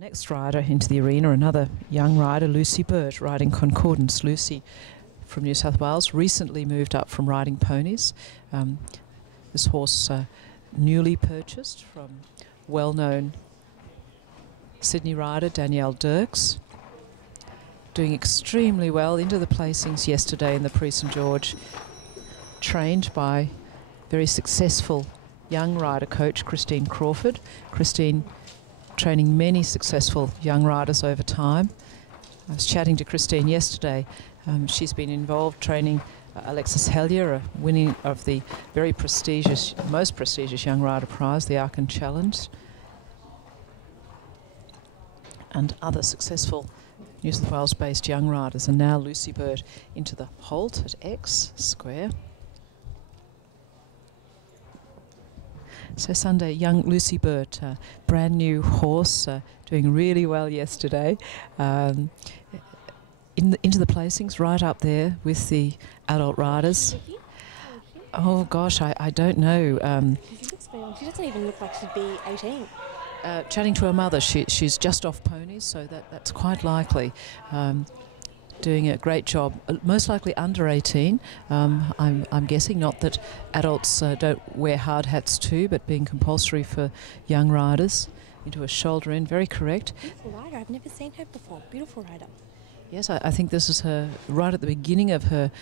Next rider into the arena, another young rider, Lucy Burt, riding Concordance. Lucy from New South Wales, recently moved up from riding ponies. This horse newly purchased from well-known Sydney rider Danielle Dirks. Doing extremely well into the placings yesterday in the Prix St George, trained by very successful young rider coach Christine Crawford. Christine training many successful young riders over time. I was chatting to Christine yesterday. She's been involved training Alexis Hellier, a winning of the very prestigious, most prestigious young rider prize, the Aachen Challenge, and other successful New South Wales-based young riders. And now Lucy Burt into the Holt at X square. So Sunday, young Lucy Burt, brand new horse, doing really well yesterday. Into the placings, right up there with the adult riders. Oh gosh, I don't know. She doesn't even look like she'd be 18. Chatting to her mother, she's just off ponies, so that's quite likely. Doing a great job, most likely under 18. I'm guessing, not that adults don't wear hard hats too, but being compulsory for young riders. Into a shoulder in, very correct. Beautiful rider, I've never seen her before. Beautiful rider. Yes, I think this is her right at the beginning of her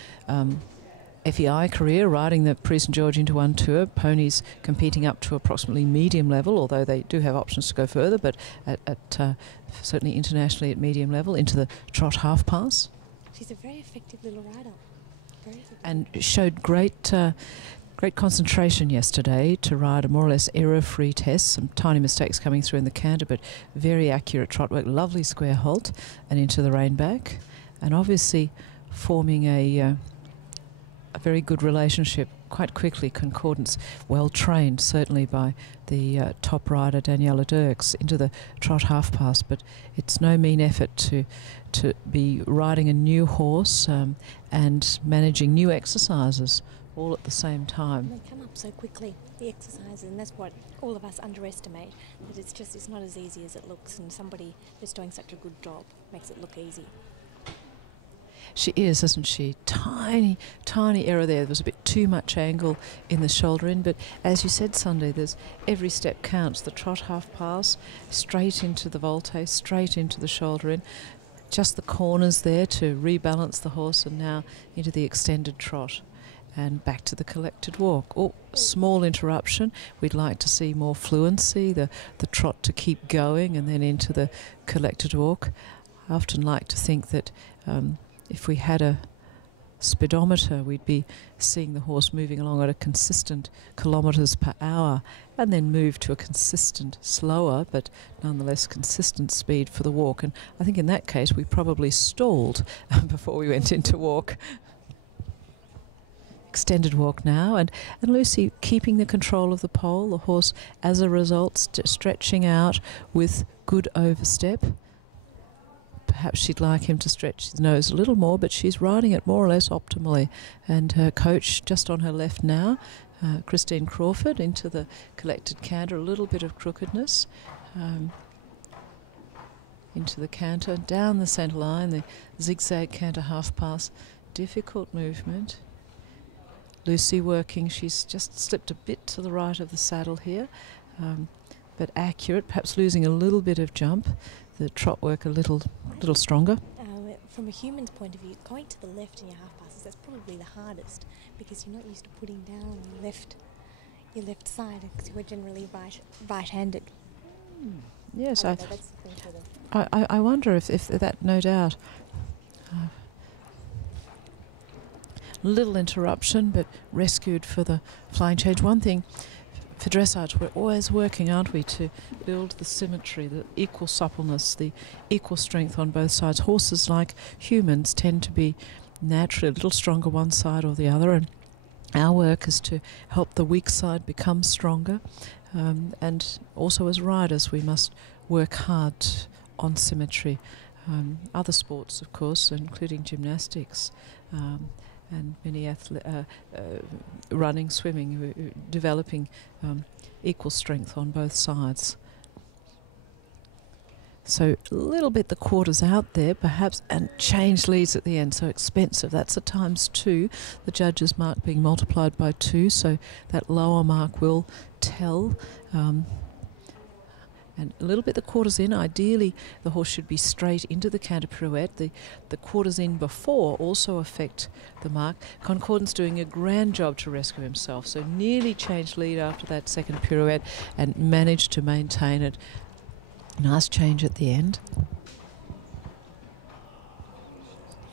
FEI career, riding the Prix St George into one tour, ponies competing up to approximately medium level, although they do have options to go further, but at certainly internationally at medium level, into the trot half pass. She's a very effective little rider. Very effective. And showed great concentration yesterday to ride a more or less error-free test. Some tiny mistakes coming through in the canter, but very accurate trot work. Lovely square halt and into the rein back, and obviously forming a very good relationship quite quickly. Concordance, well trained certainly by the top rider Danielle Dirks, into the trot half pass, but it's no mean effort to be riding a new horse and managing new exercises all at the same time. They come up so quickly, the exercises, and that's what all of us underestimate, that it's not as easy as it looks, and somebody that's doing such a good job makes it look easy. She is, isn't she? Tiny error there. There was a bit too much angle in the shoulder in, but as you said, Sunday, there's every step counts. The trot half pass, straight into the volte, straight into the shoulder in. Just the corners there to rebalance the horse, and now into the extended trot and back to the collected walk. Oh, small interruption. We'd like to see more fluency, the trot to keep going, and then into the collected walk. I often like to think that if we had a speedometer, we'd be seeing the horse moving along at a consistent kilometres per hour, and then move to a consistent, slower, but nonetheless consistent speed for the walk. And I think in that case we probably stalled before we went into walk. Extended walk now, and Lucy keeping the control of the pole, the horse as a result stretching out with good overstep. Perhaps she'd like him to stretch his nose a little more, but she's riding it more or less optimally. And her coach just on her left now, Christine Crawford, into the collected canter, a little bit of crookedness. Into the canter, down the centre line, the zigzag canter half pass, difficult movement. Lucy working, she's just slipped a bit to the right of the saddle here, but accurate, perhaps losing a little bit of jump. The trot work a little stronger. From a human's point of view, going to the left in your half passes, that's probably the hardest, because you're not used to putting down your left side, because we're generally right-handed. Yes, that's the thing for them. I wonder if that, no doubt. Little interruption, but rescued for the flying change. One thing for dressage, we're always working, aren't we, to build the symmetry, the equal suppleness, the equal strength on both sides. Horses, like humans, tend to be naturally a little stronger one side or the other, and our work is to help the weak side become stronger. And also as riders, we must work hard on symmetry. Other sports, of course, including gymnastics, and many running, swimming, developing equal strength on both sides. So a little bit the quarters out there perhaps, and change leads at the end, so expensive. That's a ×2, the judge's mark being multiplied by 2, so that lower mark will tell. And a little bit the quarters in. Ideally the horse should be straight into the canter pirouette. The quarters in before also affect the mark. Concordance doing a grand job to rescue himself, so nearly changed lead after that second pirouette and managed to maintain it. Nice change at the end.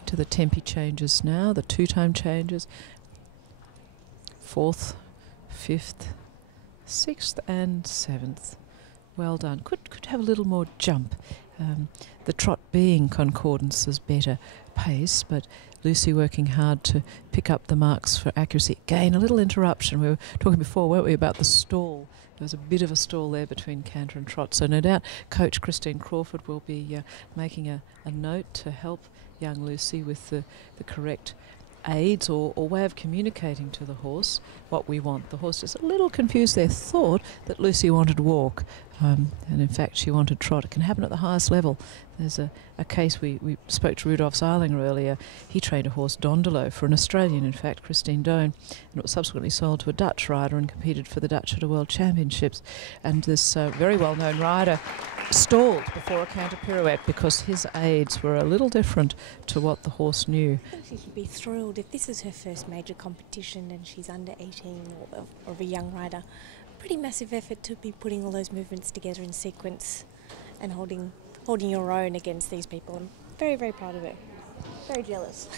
To the tempi changes now, the 2-time changes. 4th, 5th, 6th and 7th. Well done. Could have a little more jump. The trot being Concordance's better pace, but Lucy working hard to pick up the marks for accuracy. Again, a little interruption. We were talking before, weren't we, about the stall. There was a bit of a stall there between canter and trot, so no doubt Coach Christine Crawford will be making a note to help young Lucy with the correct aids or way of communicating to the horse what we want. The horse is a little confused there, thought that Lucy wanted walk, and in fact she wanted trot. It can happen at the highest level. There's a case, we spoke to Rudolf Zeilinger earlier. He trained a horse, Dondolo, for an Australian, in fact, Christine Doan, and it was subsequently sold to a Dutch rider and competed for the Dutch at a World Championships. And this very well-known rider stalled before a canter pirouette because his aids were a little different to what the horse knew. I think she should be thrilled if this is her first major competition and she's under 18 or of a young rider. Pretty massive effort to be putting all those movements together in sequence and holding your own against these people. I'm very, very proud of her. Very jealous.